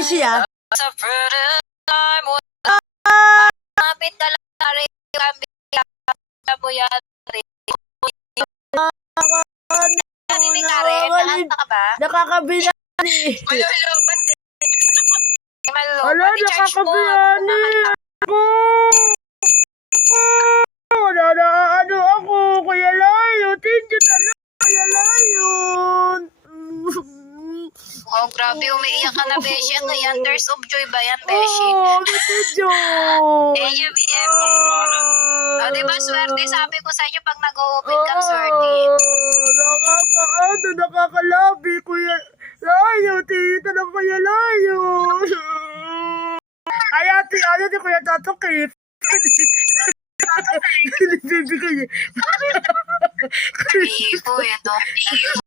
Beshi ah. Kapit na lang rin kami mo yan. Narinig ka rin? Nakanta ka ba? Nakakabinani. Malolo, ba't Malolo, Ala, ba't i-charge mo? nakakabinani. Wala na ano ako. Kuya Layo. Thank you talaga. Kuya Layo. Oh, grabe, umiiyak ka na, Beshi. Ano yan? Tears of joy ba yan, Beshi? Oh, medyo. Thank you, BF. O, diba, swerte? Sabi ko sa inyo, pag nag-open ka, swerte. Nakakalabi, Kuya Layo. Tita ng Kuya Layo. Ay, ate, Kuya Tatokit. Baby ko yun. Iho, yan, no? Iho.